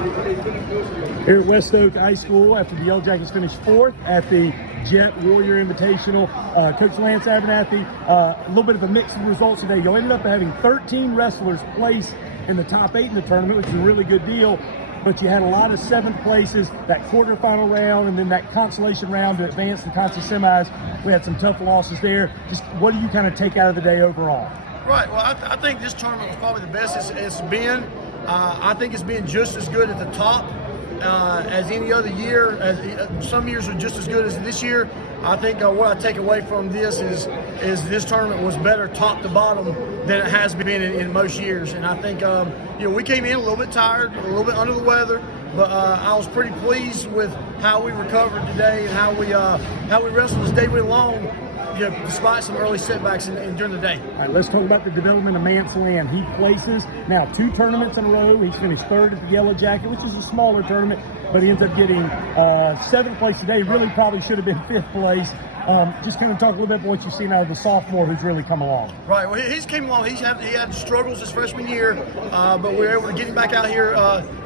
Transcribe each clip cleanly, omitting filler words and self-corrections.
Here at West Oak High School, after the Yellow Jackets finished fourth at the Jet Warrior Invitational, Coach Lance Abernathy, a little bit of a mix of results today. You ended up having 13 wrestlers place in the top 8 in the tournament, which is a really good deal. But you had a lot of 7th places, that quarterfinal round, and then that consolation round to advance the conference semis. We had some tough losses there. Just what do you kind of take out of the day overall? Right. Well, I think this tournament was probably the best it's been. I think it's been just as good at the top as any other year. Some years are just as good as this year. I think what I take away from this is this tournament was better top to bottom than it has been in most years. And I think we came in a little bit tired, a little bit under the weather, but I was pretty pleased with how we recovered today and how we wrestled as day went along. Despite some early setbacks during the day. All right, let's talk about the development of Mance Land. He places now 2 tournaments in a row. He's finished 3rd at the Yellow Jacket, which is a smaller tournament, but he ends up getting 7th place today. Really probably should have been 5th place. Just kind of talk a little bit about what you've seen out of the sophomore who's really come along. Right. Well, he's came along. He had struggles his freshman year, but we were able to get him back out here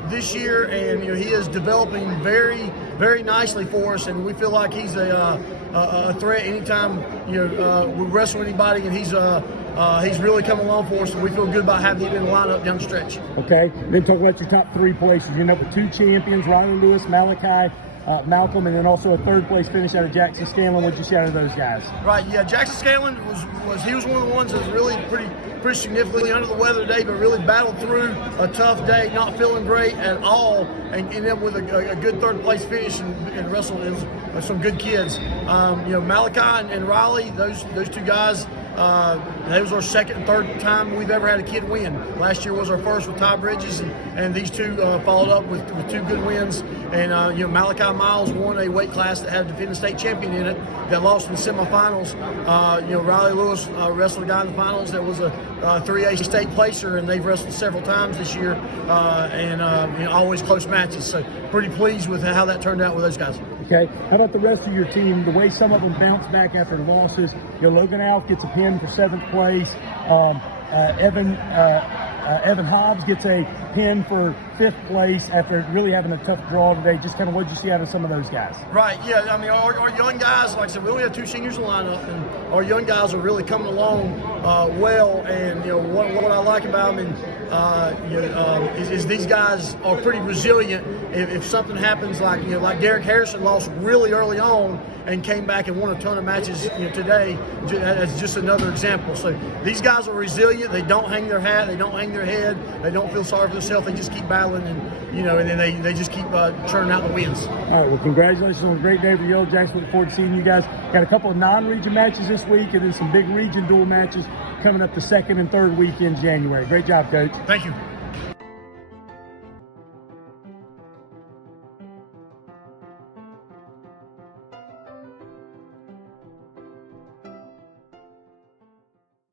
this year, and he is developing very, very nicely for us, and we feel like he's a threat anytime we wrestle anybody, and he's really come along for us, and we feel good about having him in the lineup down the stretch. Okay. Then talk about your top 3 places. You end up with 2 champions, Riley Lewis, Malachi, Malcolm, and then also a 3rd place finish out of Jackson Scanlon. What'd you see out of those guys? Right, yeah, Jackson Scanlon was one of the ones that was really pretty significantly under the weather today, but really battled through a tough day, not feeling great at all, and ended up with a good 3rd place finish and wrestled with some good kids. Malachi and Riley, those 2 guys. That was our 2nd and 3rd time we've ever had a kid win. Last year was our first with Ty Bridges, and these 2 followed up with 2 good wins. And Malachi Miles won a weight class that had a defending state champion in it that lost in the semifinals. Riley Lewis wrestled a guy in the finals that was a 3A state placer, and they've wrestled several times this year, and always close matches. So pretty pleased with how that turned out with those guys. Okay, how about the rest of your team? The way some of them bounce back after losses. Logan Alf gets a pin for 7th place. Evan Hobbs gets a pin for 5th place after really having a tough draw today. Just kind of what did you see out of some of those guys? Right, yeah. I mean, our young guys, like I said, we only have 2 seniors in the lineup, and our young guys are really coming along well. And what I like about them, is these guys are pretty resilient. If something happens, like Derek Harrison lost really early on and came back and won a ton of matches today, as just another example. So these guys are resilient. They don't hang their hat. They don't hang their head. They don't feel sorry for themselves. They just keep battling, and then they just keep churning out the wins. All right. Well, congratulations on a great day for Yellow Jackets. Look forward to seeing you guys. Got a couple of non-region matches this week, and then some big region dual matches coming up the 2nd and 3rd week in January. Great job, Coach. Thank you.